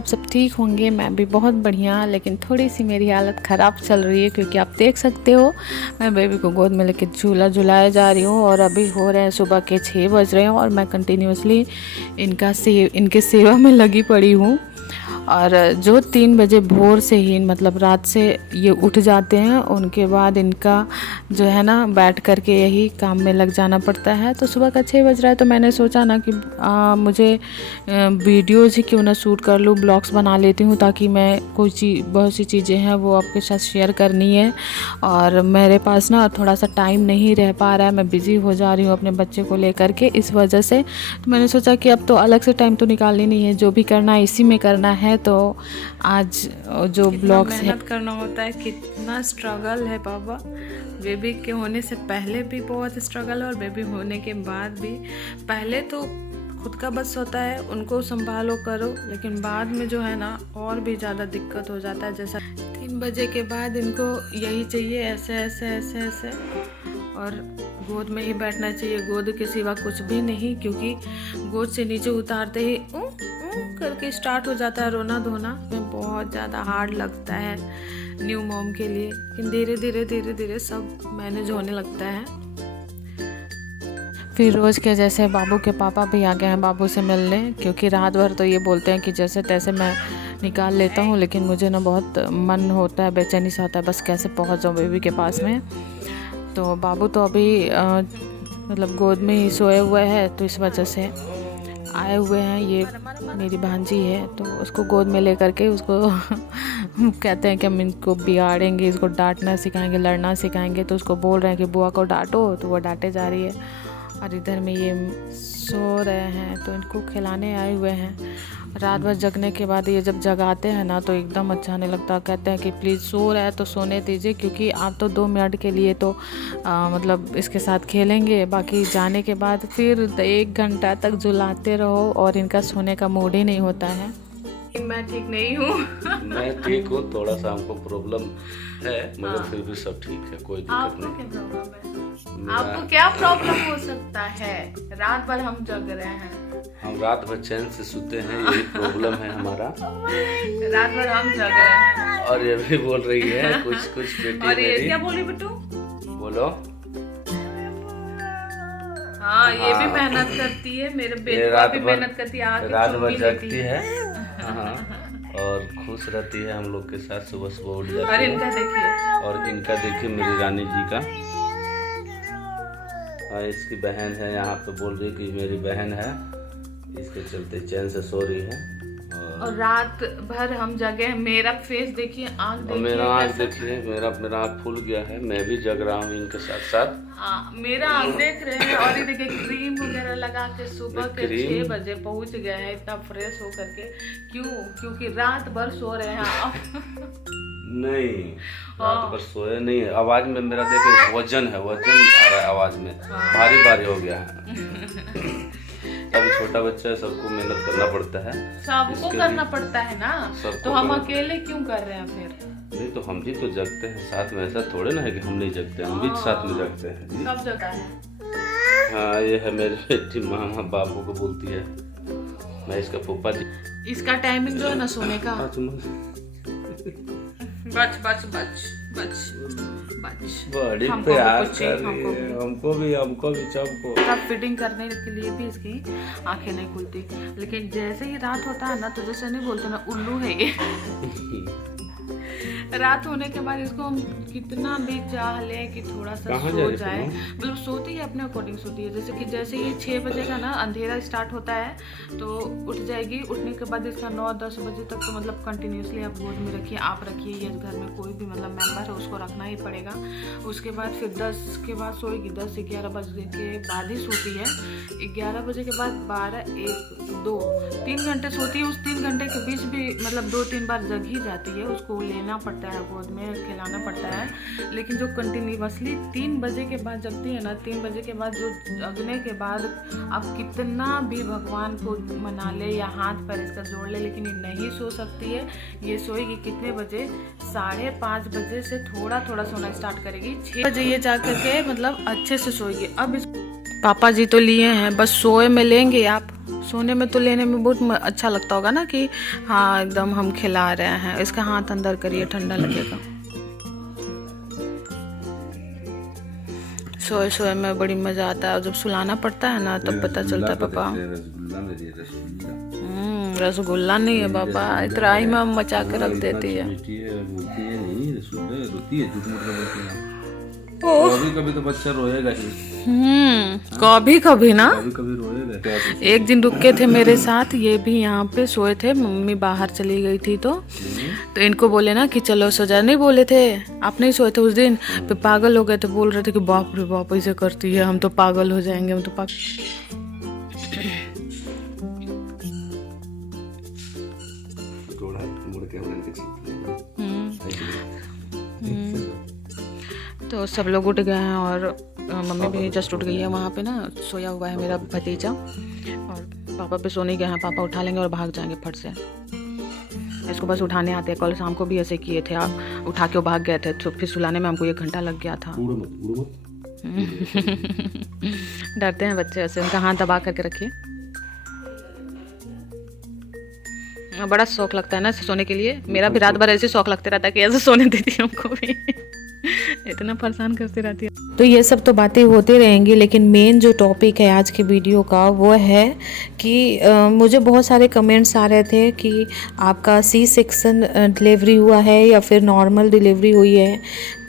आप सब ठीक होंगे। मैं भी बहुत बढ़िया, लेकिन थोड़ी सी मेरी हालत ख़राब चल रही है क्योंकि आप देख सकते हो मैं बेबी को गोद में लेके झुलाया जा रही हूँ और अभी हो रहे हैं सुबह के 6 बज रहे हैं और मैं कंटिन्यूसली इनके सेवा में लगी पड़ी हूँ। और जो 3 बजे भोर से ही मतलब रात से ये उठ जाते हैं, उनके बाद इनका जो है ना बैठ कर के यही काम में लग जाना पड़ता है। तो सुबह का 6 बज रहा है तो मैंने सोचा ना कि मुझे वीडियोज़ ही क्यों ना शूट कर लूँ, ब्लॉग्स बना लेती हूँ ताकि मैं बहुत सी चीज़ें हैं वो आपके साथ शेयर करनी है। और मेरे पास ना थोड़ा सा टाइम नहीं रह पा रहा है, मैं बिज़ी हो जा रही हूँ अपने बच्चे को लेकर के, इस वजह से तो मैंने सोचा कि अब तो अलग से टाइम तो निकालनी नहीं है, जो भी करना है इसी में करना है। तो आज जो ब्लॉग्स है, मेहनत करना होता है, कितना स्ट्रगल है बाबा। बेबी के होने से पहले भी बहुत स्ट्रगल है और बेबी होने के बाद भी। पहले तो खुद का बस होता है, उनको संभालो करो, लेकिन बाद में जो है ना और भी ज़्यादा दिक्कत हो जाता है। जैसा 3 बजे के बाद इनको यही चाहिए, ऐसे ऐसे ऐसे ऐसे, और गोद में ही बैठना चाहिए, गोद के सिवा कुछ भी नहीं, क्योंकि गोद से नीचे उतारते ही करके स्टार्ट हो जाता है रोना धोना। में बहुत ज़्यादा हार्ड लगता है न्यू मॉम के लिए, लेकिन धीरे धीरे सब मैनेज होने लगता है। फिर रोज़ के जैसे बाबू के पापा भी आ गए हैं बाबू से मिलने, क्योंकि रात भर तो ये बोलते हैं कि जैसे तैसे मैं निकाल लेता हूँ, लेकिन मुझे ना बहुत मन होता है, बेचैनी सा होता है, बस कैसे पहुँच जाऊँ बेबी के पास में। तो बाबू तो अभी मतलब गोद में ही सोए हुए हैं, तो इस वजह से आए हुए हैं। ये मेरी भांजी है तो उसको गोद में लेकर के उसको कहते हैं कि हम इनको बिगाड़ेंगे, इसको डांटना सिखाएंगे, लड़ना सिखाएंगे। तो उसको बोल रहे हैं कि बुआ को डांटो, तो वो डांटे जा रही है। और इधर में ये सो रहे हैं तो इनको खिलाने आए हुए हैं। रात भर जगने के बाद ये जब जगाते हैं ना तो एकदम अच्छा नहीं लगता। कहते हैं कि प्लीज़ सो रहा है तो सोने दीजिए, क्योंकि आप तो 2 मिनट के लिए तो मतलब इसके साथ खेलेंगे, बाकी जाने के बाद फिर 1 घंटा तक झुलाते रहो और इनका सोने का मूड ही नहीं होता है। मैं ठीक नहीं हूँ। मैं ठीक हूँ, थोड़ा सा हमको प्रॉब्लम है, मगर फिर भी सब ठीक है, कोई दिक्कत नहीं। क्या प्रॉब्लम है? आपको क्या प्रॉब्लम हो सकता है? रात भर हम जग रहे हैं, हम रात भर चैन से सोते हैं, यही प्रॉब्लम है हमारा। रात भर हम जग रहे हैं। और ये भी बोल रही है कुछ बेटी। और ये क्या बोली बेटू? बोलो। हाँ, ये भी मेहनत करती है, मेरे बेटी भी मेहनत करती है, रात भर जगती है। हाँ, और खुश रहती है हम लोग के साथ, सुबह सुबह उठ जाती है। और इनका देखिए मेरी रानी जी का, हाँ इसकी बहन है, यहाँ पे बोल रही कि मेरी बहन है, इसके चलते चैन से सो रही है। और रात भर हम जगे, मेरा फेस देखिए, आँख देखिए, मेरा आँख देखिए, मेरा आँख फूल गया है, मैं भी जग रहा हूँ इनके साथ साथ। हाँ, मेरा आँख देख रहे हैं। और ये देखिए क्रीम वगैरह लगा के सुबह के 6 बजे पहुँच गया है इतना फ्रेश हो करके। क्योंकि रात भर सो रहे हैं आप। नहीं, रात भर सोए नहीं है। आवाज में मेरा देखिए वजन आ रहा है, आवाज में भारी हो गया है। अभी छोटा बच्चा है, सबको मेहनत करना पड़ता है, सबको करना पड़ता है ना, तो हम अकेले क्यों कर रहे हैं फिर? नहीं तो हम भी तो जगते हैं साथ में, ऐसा थोड़े ना है कि हम नहीं जगते, हम भी साथ में जगते हैं। सब जगह है। हाँ, ये है मेरी बेटी, मामा बाबू को बोलती है, मैं इसका फूफा जी। इसका टाइमिंग जो है ना सोने का, बड़ी प्यार कर रही है हमको भी सबको। तब फीडिंग करने के लिए भी इसकी आंखें नहीं खुलती, लेकिन जैसे ही रात होता है ना तो जैसे नहीं बोलते ना, उल्लू है ये। रात होने के बाद इसको हम कितना भी चाह लें कि थोड़ा सा सो जाए, मतलब सोती है अपने अकॉर्डिंग सोती है। जैसे ही 6 बजे का ना अंधेरा स्टार्ट होता है तो उठ जाएगी। उठने के बाद इसका 9-10 बजे तक तो मतलब कंटिन्यूसली आप गोद में रखिए, आप रखिए, या घर में कोई भी मतलब मेंबर है उसको रखना ही पड़ेगा। उसके बाद फिर 10 के बाद सोएगी, 10-11 बजे के बाद ही सोती है। 11 बजे के बाद 12, 1, 2, 3 घंटे सोती है। उस 3 घंटे के बीच भी मतलब 2-3 बार जग ही जाती है, उसको लेना पड़ता है, गोद में खिलाना पड़ता है। लेकिन जो कंटिन्यूसली 3 बजे के बाद जगती है ना, 3 बजे के बाद जो जगने के बाद आप कितना भी भगवान को मना ले या हाथ पर इसका जोड़ ले, लेकिन ये नहीं सो सकती है। ये सोएगी कितने बजे? 5:30 बजे से थोड़ा सोना स्टार्ट करेगी। 6 बजे ये जा करके मतलब अच्छे से सोएगी। अब पापा जी तो लिए हैं, बस सोए में लेंगे। आप सोने में तो लेने में बहुत अच्छा लगता होगा ना कि हाँ एकदम हम खिला रहे हैं। इसका हाथ अंदर करिए, ठंडा लगेगा। सोए सोए में बड़ी मजा आता है और जब सुलाना पड़ता है ना तब पता चलता है पापा। रसगुल्ला नहीं है बाबा, इतना ही में मचा के रख देती है। कभी कभी तो बच्चा रोएगा ही। कभी कभी ना, कभी कभी रोएगा। एक दिन रुके थे मेरे साथ, ये भी यहाँ पे सोए थे, मम्मी बाहर चली गई थी तो इनको बोले ना कि चलो सो जा, नहीं बोले थे, आप नहीं सोए थे उस दिन, पे पागल हो गए थे, बोल रहे थे कि बाप रे बाप ऐसे करती है, हम तो पागल हो जाएंगे, हम तो तो सब लोग उठ गए हैं और मम्मी भी जस्ट उठ गई है। वहाँ पे ना सोया हुआ है मेरा भतीजा और पापा पे सोने गए हैं। पापा उठा लेंगे और भाग जाएंगे फट से। इसको बस उठाने आते हैं। कल शाम को भी ऐसे किए थे, आप उठा के भाग गए थे, तो फिर सुलाने में हमको 1 घंटा लग गया था। डरते हैं बच्चे ऐसे, उनका हाथ दबा करके रखिए। बड़ा शौक लगता है ना सोने के लिए। मेरा भी रात भर ऐसे शौक लगते रहता है कि ऐसे सोने देती है हमको भी। इतना परेशान करती रहती है। तो ये सब तो बातें होती रहेंगी, लेकिन मेन जो टॉपिक है आज की वीडियो का वो है कि मुझे बहुत सारे कमेंट्स आ रहे थे कि आपका सी सेक्शन डिलीवरी हुआ है या फिर नॉर्मल डिलीवरी हुई है।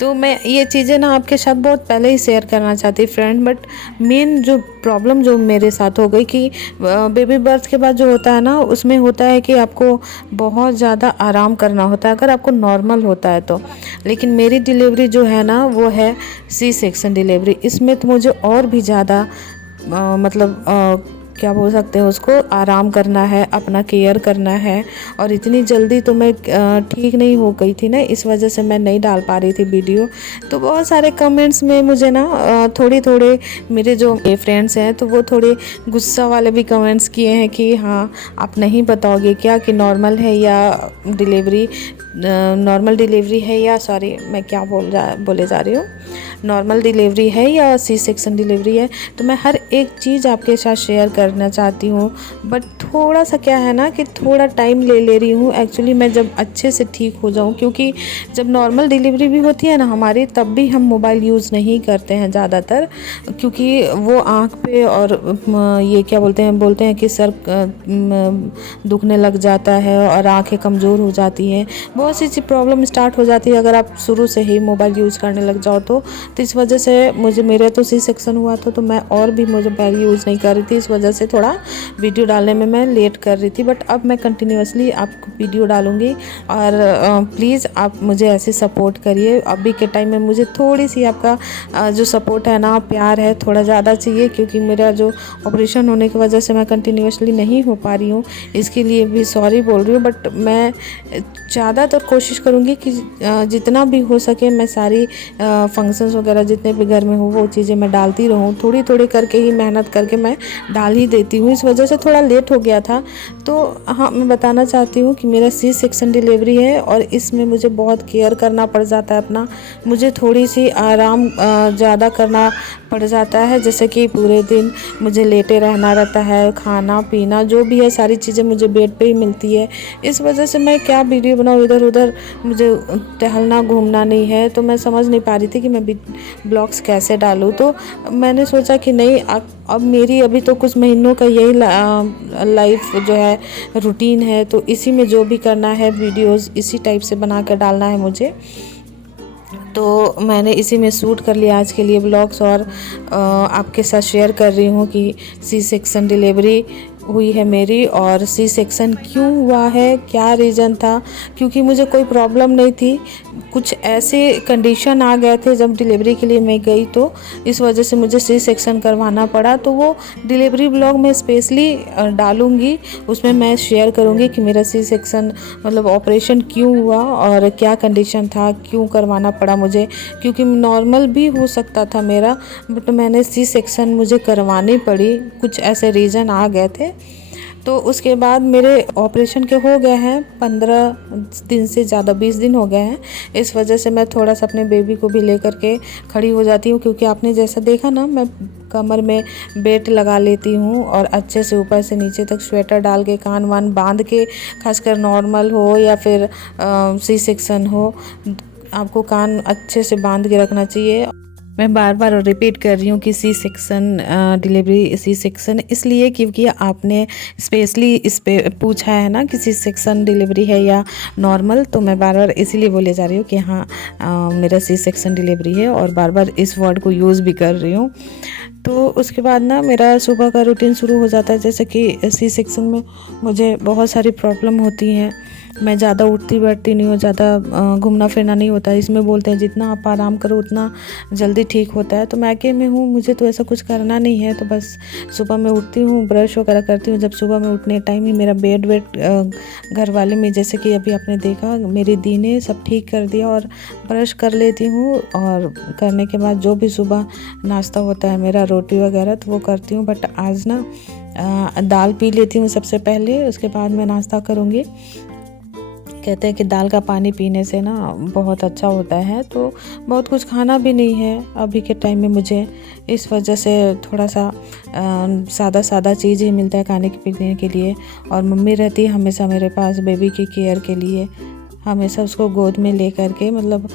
तो मैं ये चीज़ें ना आपके साथ बहुत पहले ही शेयर करना चाहती फ्रेंड, बट मेन जो प्रॉब्लम जो मेरे साथ हो गई कि बेबी बर्थ के बाद जो होता है ना, उसमें होता है कि आपको बहुत ज़्यादा आराम करना होता है अगर आपको नॉर्मल होता है तो। लेकिन मेरी डिलीवरी जो है ना वो है सी सेक्शन डिलीवरी। इसमें तो मुझे और भी ज़्यादा मतलब क्या बोल सकते हैं उसको, आराम करना है, अपना केयर करना है। और इतनी जल्दी तो मैं ठीक नहीं हो गई थी ना, इस वजह से मैं नहीं डाल पा रही थी वीडियो। तो बहुत सारे कमेंट्स में मुझे ना थोड़े मेरे जो फ्रेंड्स हैं तो वो थोड़े गुस्सा वाले भी कमेंट्स किए हैं कि हाँ आप नहीं बताओगे क्या कि नॉर्मल है या डिलीवरी, नॉर्मल डिलीवरी है या सॉरी मैं क्या बोले जा रही हूँ, नॉर्मल डिलीवरी है या सी सेक्शन डिलीवरी है। तो मैं हर एक चीज़ आपके साथ शेयर करना चाहती हूँ, बट थोड़ा सा क्या है ना कि थोड़ा टाइम ले रही हूँ एक्चुअली, मैं जब अच्छे से ठीक हो जाऊँ। क्योंकि जब नॉर्मल डिलीवरी भी होती है ना हमारी, तब भी हम मोबाइल यूज़ नहीं करते हैं ज़्यादातर, क्योंकि वो आँख पे और ये क्या बोलते हैं कि सर दुखने लग जाता है और आँखें कमज़ोर हो जाती हैं, बहुत सी प्रॉब्लम स्टार्ट हो जाती है अगर आप शुरू से ही मोबाइल यूज़ करने लग जाओ तो इस वजह से मेरे तो सी सेक्शन हुआ था तो मैं और भी मोबाइल यूज़ नहीं कर रही थी। इस वजह से थोड़ा वीडियो डालने में मैं लेट कर रही थी, बट अब मैं कंटिन्यूअसली आपको वीडियो डालूँगी और प्लीज़ आप मुझे ऐसे सपोर्ट करिए। अभी के टाइम में मुझे थोड़ी सी आपका जो सपोर्ट है ना, प्यार है, थोड़ा ज़्यादा चाहिए, क्योंकि मेरा जो ऑपरेशन होने की वजह से मैं कंटिन्यूअसली नहीं हो पा रही हूँ। इसके लिए भी सॉरी बोल रही हूँ, बट मैं ज़्यादातर कोशिश करूँगी कि जितना भी हो सके मैं सारी फंक्शंस वगैरह जितने भी घर में हो वो चीज़ें मैं डालती रहूँ। थोड़ी करके ही मेहनत करके मैं डाल ही देती हूँ। इस वजह से थोड़ा लेट हो गया था। तो हाँ, मैं बताना चाहती हूँ कि मेरा सी सेक्शन डिलीवरी है और इसमें मुझे बहुत केयर करना पड़ जाता है अपना। मुझे थोड़ी सी आराम ज़्यादा करना पड़ जाता है, जैसे कि पूरे दिन मुझे लेटे रहना रहता है, खाना पीना जो भी है सारी चीज़ें मुझे बेड पे ही मिलती है। इस वजह से मैं क्या वीडियो बनाऊँ, इधर उधर मुझे टहलना घूमना नहीं है, तो मैं समझ नहीं पा रही थी कि मैं ब्लॉग्स कैसे डालूँ। तो मैंने सोचा कि नहीं, अब मेरी अभी तो कुछ महीनों का यही लाइफ जो है रूटीन है, तो इसी में जो भी करना है वीडियोस इसी टाइप से बना कर डालना है मुझे। तो मैंने इसी में शूट कर लिया आज के लिए ब्लॉग्स और आपके साथ शेयर कर रही हूँ कि सी सेक्शन डिलीवरी हुई है मेरी। और सी सेक्शन क्यों हुआ है, क्या रीज़न था, क्योंकि मुझे कोई प्रॉब्लम नहीं थी, कुछ ऐसे कंडीशन आ गए थे जब डिलीवरी के लिए मैं गई, तो इस वजह से मुझे सी सेक्शन करवाना पड़ा। तो वो डिलीवरी ब्लॉग मैं स्पेशली डालूँगी, उसमें मैं शेयर करूँगी कि मेरा सी सेक्शन मतलब ऑपरेशन क्यों हुआ और क्या कंडीशन था, क्यों करवाना पड़ा मुझे, क्योंकि नॉर्मल भी हो सकता था मेरा, बट मैंने सी सेक्शन मुझे करवानी पड़ी, कुछ ऐसे रीज़न आ गए थे। तो उसके बाद मेरे ऑपरेशन के हो गए हैं 15 दिन से ज़्यादा, 20 दिन हो गए हैं। इस वजह से मैं थोड़ा सा अपने बेबी को भी लेकर के खड़ी हो जाती हूँ, क्योंकि आपने जैसा देखा ना, मैं कमर में बेल्ट लगा लेती हूँ और अच्छे से ऊपर से नीचे तक स्वेटर डाल के कान वान बांध के, खासकर नॉर्मल हो या फिर सी सेक्शन हो, आपको कान अच्छे से बांध के रखना चाहिए। मैं बार बार रिपीट कर रही हूँ कि C section delivery C section इसलिए क्योंकि आपने स्पेशली इस पे पूछा है ना कि सी सेक्शन डिलीवरी है या नॉर्मल, तो मैं बार बार इसीलिए बोले जा रही हूँ कि हाँ मेरा सी सेक्शन डिलीवरी है और बार बार इस वर्ड को यूज़ भी कर रही हूँ। तो उसके बाद ना मेरा सुबह का रूटीन शुरू हो जाता है। जैसे कि सी सेक्शन में मुझे बहुत सारी प्रॉब्लम होती हैं, मैं ज़्यादा उठती बैठती नहीं हूँ, ज़्यादा घूमना फिरना नहीं होता है। इसमें बोलते हैं जितना आप आराम करो उतना जल्दी ठीक होता है। तो मैके में हूँ, मुझे तो ऐसा कुछ करना नहीं है, तो बस सुबह में उठती हूँ, ब्रश वगैरह करती हूँ। जब सुबह में उठने टाइम ही मेरा बेड वेड घर वाले में, जैसे कि अभी आपने देखा मेरी दी ने सब ठीक कर दिया और ब्रश कर लेती हूँ। और करने के बाद जो भी सुबह नाश्ता होता है मेरा, रोटी वगैरह, तो वो करती हूँ। बट आज ना दाल पी लेती हूँ सबसे पहले, उसके बाद मैं नाश्ता करूँगी। कहते हैं कि दाल का पानी पीने से ना बहुत अच्छा होता है। तो बहुत कुछ खाना भी नहीं है अभी के टाइम में मुझे, इस वजह से थोड़ा सा सादा सादा चीज़ ही मिलता है खाने के पीने के लिए। और मम्मी रहती है हमेशा मेरे पास बेबी की केयर के लिए, हमेशा उसको गोद में ले करके, मतलब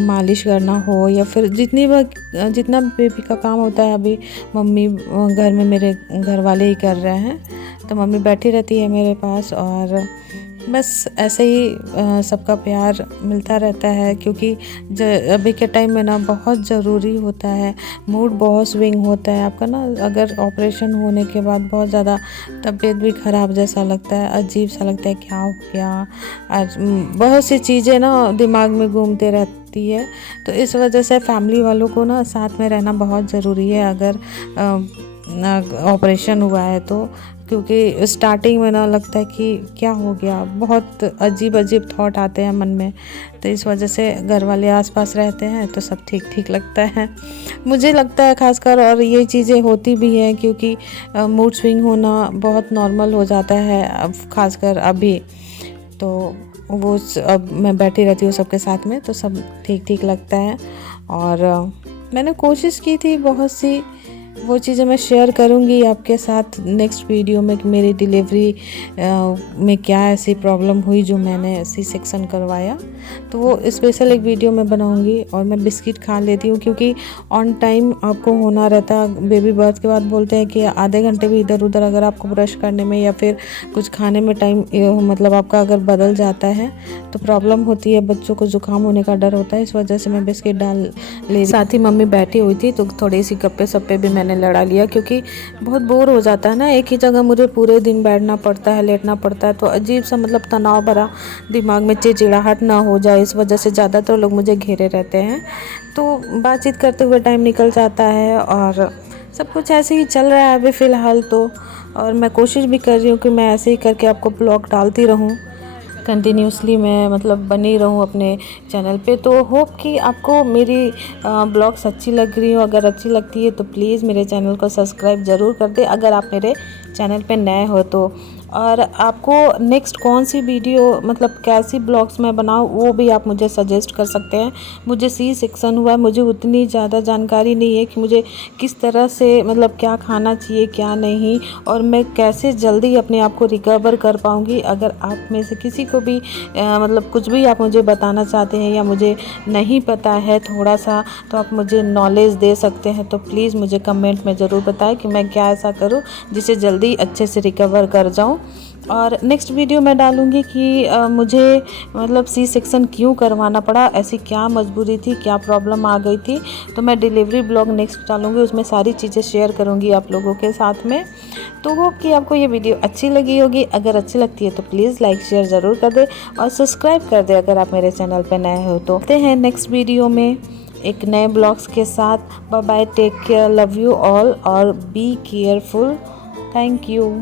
मालिश करना हो या फिर जितना बेबी का काम होता है अभी मम्मी घर में मेरे घर वाले ही कर रहे हैं। तो मम्मी बैठी रहती है मेरे पास और बस ऐसे ही सबका प्यार मिलता रहता है। क्योंकि अभी के टाइम में ना बहुत ज़रूरी होता है, मूड बहुत स्विंग होता है आपका ना। अगर ऑपरेशन होने के बाद बहुत ज़्यादा तबीयत भी ख़राब जैसा लगता है, अजीब सा लगता है, क्या हो गया, बहुत सी चीज़ें ना दिमाग में घूमते रहती है। तो इस वजह से फैमिली वालों को ना साथ में रहना बहुत ज़रूरी है अगर ऑपरेशन हुआ है तो। क्योंकि स्टार्टिंग में ना लगता है कि क्या हो गया, बहुत अजीब अजीब थॉट आते हैं मन में। तो इस वजह से घर वाले आसपास रहते हैं तो सब ठीक ठीक लगता है, मुझे लगता है खासकर। और ये चीज़ें होती भी हैं क्योंकि मूड स्विंग होना बहुत नॉर्मल हो जाता है अब, खासकर अभी। तो वो अब मैं बैठी रहती हूँ सबके साथ में तो सब ठीक ठीक लगता है। और मैंने कोशिश की थी बहुत सी, वो चीज़ें मैं शेयर करूँगी आपके साथ नेक्स्ट वीडियो में कि मेरी डिलीवरी में क्या ऐसी प्रॉब्लम हुई जो मैंने सी सेक्शन करवाया। तो वो स्पेशल एक वीडियो में बनाऊँगी। और मैं बिस्किट खा लेती हूँ क्योंकि ऑन टाइम आपको होना रहता। बेबी बर्थ के बाद बोलते हैं कि आधे घंटे भी इधर उधर अगर आपको ब्रश करने में या फिर कुछ खाने में टाइम मतलब आपका अगर बदल जाता है तो प्रॉब्लम होती है, बच्चों को जुकाम होने का डर होता है। इस वजह से मैं बिस्किट डाल ले। साथ ही मम्मी बैठी हुई थी तो थोड़ी सी गप्पे सप्पे भी मैंने लड़ा लिया क्योंकि बहुत बोर हो जाता है ना, एक ही जगह मुझे पूरे दिन बैठना पड़ता है, लेटना पड़ता है। तो अजीब सा मतलब तनाव भरा दिमाग में चिड़चिड़ाहट ना हो जाए, इस वजह से ज़्यादातर लोग मुझे घेरे रहते हैं। तो बातचीत करते हुए टाइम निकल जाता है और सब कुछ ऐसे ही चल रहा है अभी फ़िलहाल तो। और मैं कोशिश भी कर रही हूँ कि मैं ऐसे ही करके आपको ब्लॉग डालती रहूँ कंटिन्यूसली, मैं मतलब बनी रहूँ अपने चैनल पे। तो होप कि आपको मेरी ब्लॉग्स अच्छी लग रही हो। अगर अच्छी लगती है तो प्लीज़ मेरे चैनल को सब्सक्राइब ज़रूर कर दे अगर आप मेरे चैनल पे नए हो तो। और आपको नेक्स्ट कौन सी वीडियो मतलब कैसी ब्लॉग्स मैं बनाऊँ वो भी आप मुझे सजेस्ट कर सकते हैं। मुझे सी सेक्शन हुआ है, मुझे उतनी ज़्यादा जानकारी नहीं है कि मुझे किस तरह से मतलब क्या खाना चाहिए क्या नहीं, और मैं कैसे जल्दी अपने आप को रिकवर कर पाऊँगी। अगर आप में से किसी को भी मतलब कुछ भी आप मुझे बताना चाहते हैं या मुझे नहीं पता है थोड़ा सा, तो आप मुझे नॉलेज दे सकते हैं। तो प्लीज़ मुझे कमेंट में ज़रूर बताएं कि मैं क्या ऐसा करूं जिसे जल्दी अच्छे से रिकवर कर जाऊं। और नेक्स्ट वीडियो मैं डालूँगी कि मुझे मतलब सी सेक्शन क्यों करवाना पड़ा, ऐसी क्या मजबूरी थी, क्या प्रॉब्लम आ गई थी। तो मैं डिलीवरी ब्लॉग नेक्स्ट डालूँगी, उसमें सारी चीज़ें शेयर करूँगी आप लोगों के साथ में। तो होप कि आपको ये वीडियो अच्छी लगी होगी। अगर अच्छी लगती है तो प्लीज़ लाइक शेयर ज़रूर कर दे और सब्सक्राइब कर दे अगर आप मेरे चैनल पर नए हो तो। मिलते हैं नेक्स्ट वीडियो में एक नए ब्लॉग्स के साथ। Bye bye, take care, love you all और बी केयरफुल। Thank you.